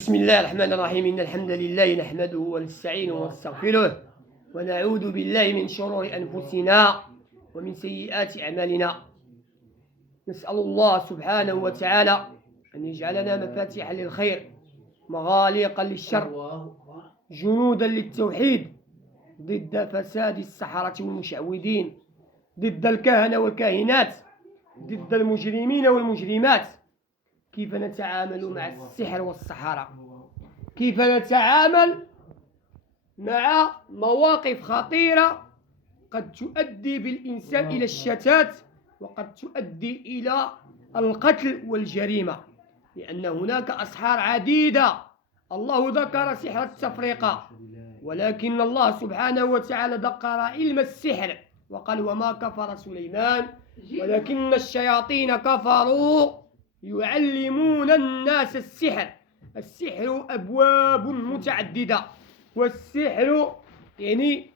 بسم الله الرحمن الرحيم. إن الحمد لله نحمده ونستعينه ونستغفره ونعوذ بالله من شرور أنفسنا ومن سيئات أعمالنا. نسأل الله سبحانه وتعالى أن يجعلنا مفاتيح للخير مغاليق للشر جنودا للتوحيد ضد فساد السحرة والمشعوذين، ضد الكهنة والكاهنات، ضد المجرمين والمجرمات. كيف نتعامل مع السحر والسحرة؟ كيف نتعامل مع مواقف خطيرة قد تؤدي بالإنسان إلى الشتات وقد تؤدي إلى القتل والجريمة، لأن هناك أسحار عديدة. الله ذكر سحر التفرقة، ولكن الله سبحانه وتعالى ذكر علم السحر وقال: وما كفر سليمان ولكن الشياطين كفروا يعلمون الناس السحر. السحر أبواب متعددة، والسحر يعني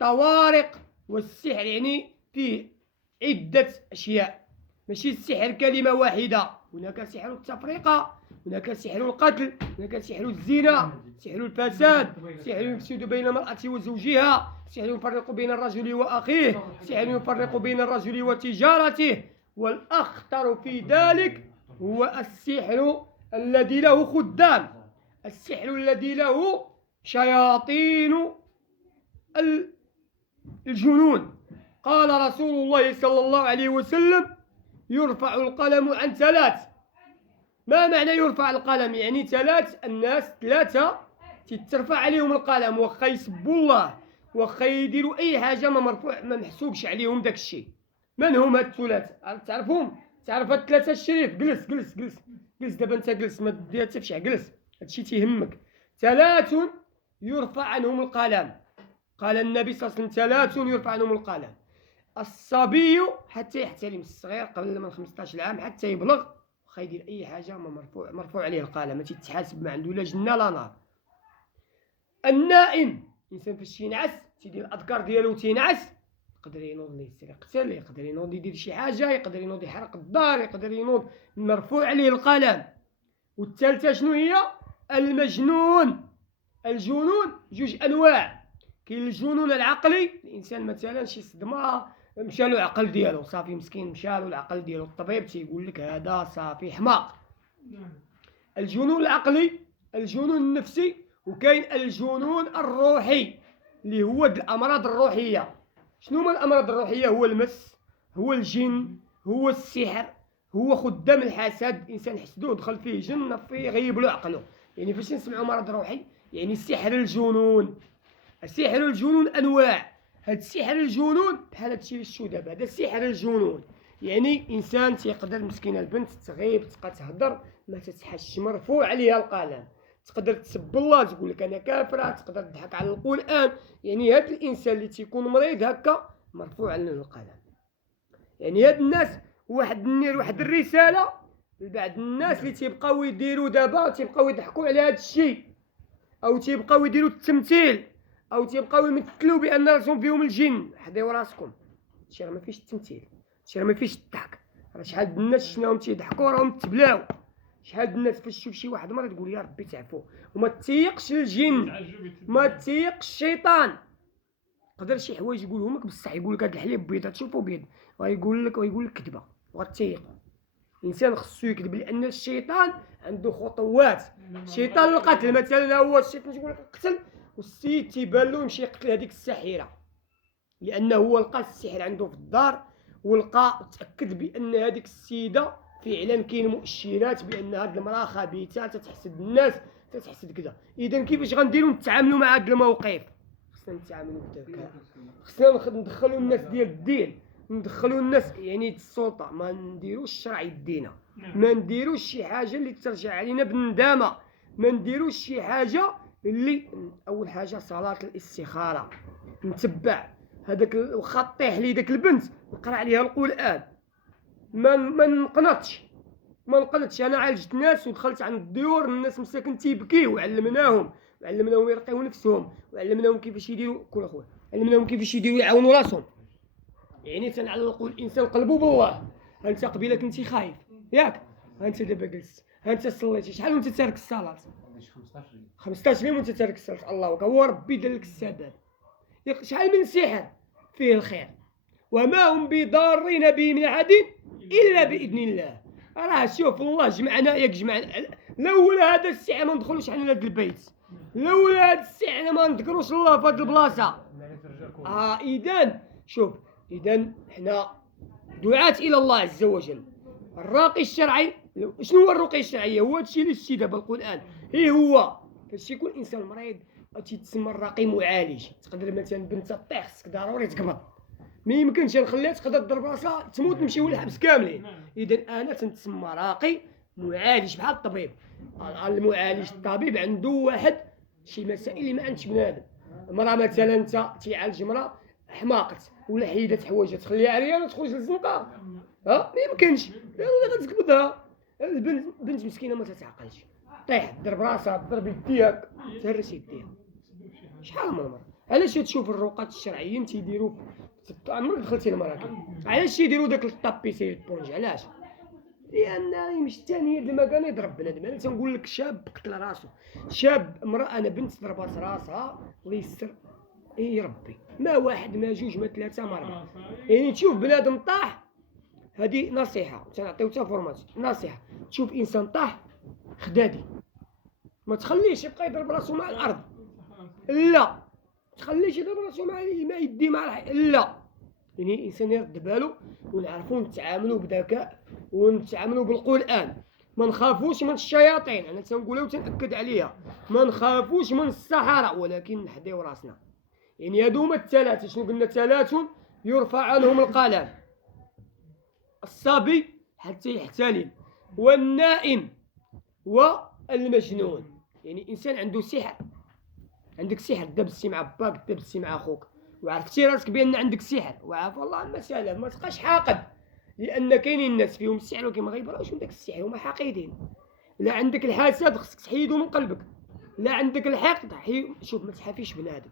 طوارق، والسحر يعني فيه عدة أشياء، ماشي السحر كلمة واحدة. هناك سحر التفرقة، هناك سحر القتل، هناك سحر الزنا، سحر الفساد، سحر يفسد بين المرأة وزوجها، سحر يفرق بين الرجل وأخيه، سحر يفرق بين الرجل وتجارته. والأخطر في ذلك هو السحر الذي له خدام، السحر الذي له شياطين الجنون. قال رسول الله صلى الله عليه وسلم: يرفع القلم عن ثلاث. ما معنى يرفع القلم؟ يعني ثلاثة تترفع عليهم القلم، وخا يسبوا الله، وخا يديروا أي حاجة ما محسوبش عليهم داك الشيء. من هم هاد الثلاثة؟ تعرفهم؟ تعرف هاد الثلاثة الشريف؟ جلس جلس جلس جلس دابا انت جلس، ما دير حتى فشع، جلس، هادشي تيهمك. ثلاث يرفع عنهم القلم. قال النبي صلى الله عليه وسلم: ثلاث يرفع عنهم القلم: الصبي حتى يحتلم، الصغير قبل من 15 عام حتى يبلغ واخا يدير اي حاجه ما مرفوع عليه القلم، ما تيتحاسب، ما عنده لا جنه لا نار. النائم، الانسان فاش ينعس تيدير الاذكار ديالو تينعس، يقدر ينوض يقتل، يقدر ينوض يدير شي حاجه، يقدر ينوض يحرق الدار، يقدر ينوض مرفوع عليه القلم. والثالثه شنو هي؟ المجنون. الجنون جوج انواع. كاين الجنون العقلي، الانسان مثلا شي صدمه مشى له عقل ديالو صافي، مسكين مشى له العقل ديالو، الطبيب تيقول لك هذا صافي حماق. الجنون العقلي، الجنون النفسي. وكاين الجنون الروحي اللي هو الامراض الروحيه. شنو هما الامراض الروحيه؟ هو المس، هو الجن، هو السحر، هو خدام الحسد، انسان حسدوه دخل فيه جن فيه غيب له عقله. يعني فاش نسمعوا مرض روحي يعني سحر الجنون. السحر الجنون انواع. هاد السحر الجنون بحال هادشي اللي شفتو دابا، هذا سحر الجنون. يعني انسان تيقدر، مسكينه البنت تغيب تبقى تهضر ما تتحش، مرفوع عليها القلم. تقدر تسب الله تقول لك انا كافره، تقدر تضحك على القران. يعني هاد الانسان اللي تيكون مريض هكا مرفوع عليه القلم. يعني هاد الناس واحد الرساله لبعض الناس اللي تيبقاو يديروا دابا، تيبقاو يضحكوا على هاد الشيء، او تيبقاو يديروا التمثيل، او تيبقاو يمثلوا بان راسهم فيهم الجن. حضيو راسكم، هادشي راه ما فيش التمثيل، هادشي راه ما فيش الضحك. راه شحال د الناس شفناهم تيضحكوا راهم تبلاو. شحال د الناس فاش تشوف شي واحد مريض تقول يا ربي تعفو. وما تيقش الجن، ما تيقش الشيطان. يقدر شي حوايج يقولهم لك بصح يقول لك هذا الحليب بيض تشوفو بيض، ويقول لك كذبه وغتيق. الانسان خصو يكذب، لان الشيطان عنده خطوات. شيطان القتل مثلا، هو الشيطان تيقول لك قتل، والسيد تيبان له يمشي يقتل هذيك الساحره، لانه هو لقى السحر عنده في الدار، ولقى تاكد بان هذيك السيده فعلا كاين مؤشرات بان هذه المراه خبيثه، تتحسد الناس، تتحسد كذا. اذا كيفاش غنديروا نتعاملوا مع هذا الموقف؟ خصنا نتعاملوا بالذكاء، خصنا ندخلوا الناس ديال الدين، ندخلوا الناس يعني السلطه، ما نديروش الشرع يدينا، ما نديروش شي حاجه اللي ترجع علينا بالندامه، ما نديروش شي حاجه اللي اول حاجه صلاه الاستخاره. نتبع هذاك واخا طيح لي داك البنت نقرا عليها القران، ما نقنطش. انا عالجت ناس ودخلت عند الديور، الناس مساكن تيبكيو، وعلمناهم يرقيو نفسهم، وعلمناهم كيفاش يديروا كل اخويا، علمناهم كيفاش يديروا يعاونوا راسهم. يعني تنعلقوا الانسان قلبه بالله. انت قبيله كنتي خايف ياك، انت دابا جلست، انت صليتي شحال وانت تارك الصلاه، عنديش 15 يوم. 15 يوم وانت تارك الصلاة. الله أكبر. هو ربي دار لك السبب. شحال من سحر فيه الخير، وما هم بضارين به من أحد إلا بإذن الله. راه شوف الله جمعنا ياك جمعنا. لولا هذا السحر ما ندخلوش حنا لهذا البيت، لولا هذا السحر ما نذكروش الله في هذه البلاصة. إذن شوف، إذن حنا دعاة إلى الله عز وجل. الراقي الشرعي، شنو هو الرقية الشرعية؟ هو هادشي اللي شتي دابا القرآن. هو فاش يكون إنسان مريض تيتسمى الراقي معالج. تقدر مثلا بنت طيح خصك ضروري تقبض، ما يمكنش نخليها تقدر تضرب راسها تموت نمشيو للحبس كاملين. إذا أنا تنتسمى راقي معالج بحال الطبيب. المعالج الطبيب عنده واحد شي مسائل اللي ما عندش بنادم. مرة مثلا انت تيعالج مرة حماقت ولا حيدت حوايجها تخليها عريانة تخرج للزنقة، ما يمكنش، ضروري غتقبضها. البنت مسكينة ما تتعقلش، طيح ضرب راسها ضرب يديها تهرس يديها. شحال من مرة علاش تشوف الرقاة الشرعيين تيديروا عمرك دخلتي المراكب علاش تيديروا داك الطابيسي البونج؟ علاش؟ لأن مش الثانية لما كان يضرب بنادم. أنا تنقول لك شاب قتل راسو، شاب امرأة أنا بنت ضربات راسها الله يستر. ربي ما واحد ما جوج ما ثلاثة ما أربعة. يعني تشوف بنادم طاح، هذه نصيحة تنعطيو حتى فورماسيون، نصيحة تشوف إنسان طاح خدادي ما تخليش يبقى يضرب راسو مع الأرض، لا تخليش يضرب راسو مع يدي مع الحي، لا. يعني الإنسان يرد باله ونعرفو نتعاملو بذكاء ونتعاملو بالقرآن. ما نخافوش من الشياطين، أنا تنقولها وتنأكد عليها، ما نخافوش من السحرة، ولكن نحديو راسنا. يعني هادو هما الثلاثة. شنو قلنا؟ ثلاث يرفع عنهم القلم: الصبي حتى يحتلم، والنائم، والمجنون. يعني إنسان عنده سحر، عندك سحر دبستي مع باك دبستي مع أخوك وعرفتي راسك بأن عندك سحر وعاف الله المسألة، ما تبقاش حاقد، لأن كاينين الناس فيهم السحر ولكن ما غيبراوش من داك السحر، هما حاقدين. لا عندك الحسد خصك تحيدو من قلبك، لا عندك الحقد شوف ما تحافيش بنادم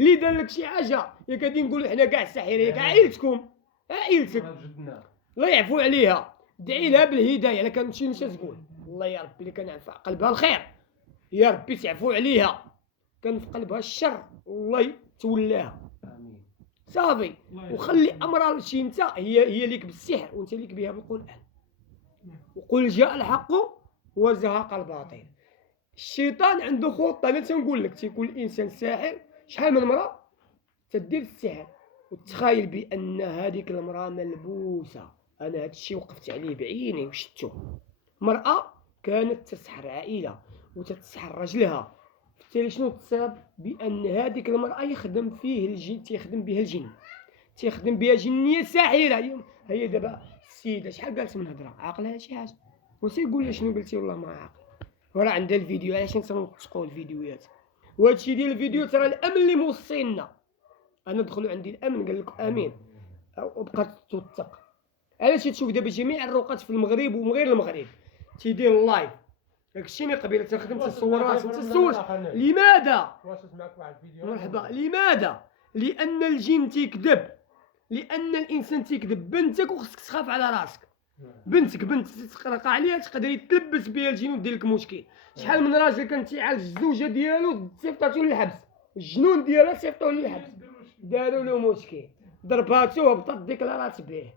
اللي دار لك شي حاجة. يا غادي نقولوا حنا كاع الساحرين كاع عائلتكم، عائلتك الله يعفو عليها، دعي لها بالهداية. الا كانت شي نساء تقول الله يا ربي اللي كان في قلبها الخير يا ربي تعفو عليها، كان في قلبها الشر الله تولاها. امين صافي. وخلي امرها شي انت هي ليك بالسحر وانت ليك بها بالقران. وقل جاء الحق وزهق الباطل. الشيطان عنده خطه. انا تنقول لك تيكون الانسان ساحر، شحال من مرة تدير السحر وتخيل بأن هذيك المرأة ملبوسة. أنا هذا الشيء وقفت عليه بعيني وشتو. مرأة كانت تسحر عائلة وتتسحر رجلها، بالتالي شنو السبب؟ بأن هذيك المرأة يخدم فيه الجن، تيخدم بها الجن، تيخدم بها جنية ساحرة. هي دابا السيدة شحال قالت من هضرة عاقلها شي حاجة وسيقول لها شنو قلتي؟ والله ما عاقل. وراه عندها الفيديو، علاش نتسقوا الفيديوهات؟ وهادشي ديال الفيديو ترى الامن اللي موصينا. انا دخلوا عندي الامن قال لك امين وبقات توثق. علاش تشوف دابا جميع الرقاة في المغرب ومن غير المغرب تيدير اللايف داكشي من قبيله تنخدم تصور راسك تصور. لماذا؟ مرحبا. لماذا؟ لان الجن تيكذب، لان الانسان تيكذب. بنتك وخصك تخاف على راسك، بنتك بنت تقرق عليها تقدر يتلبس بها الجن ودير لك مشكل. شحال من راجل كان تيعالج الزوجه ديالو صيفطاتو للحبس، الجنون ديالها صيفطوه للحبس، داروا له مشكل، ضرباتو وهبطت ديكلارات به.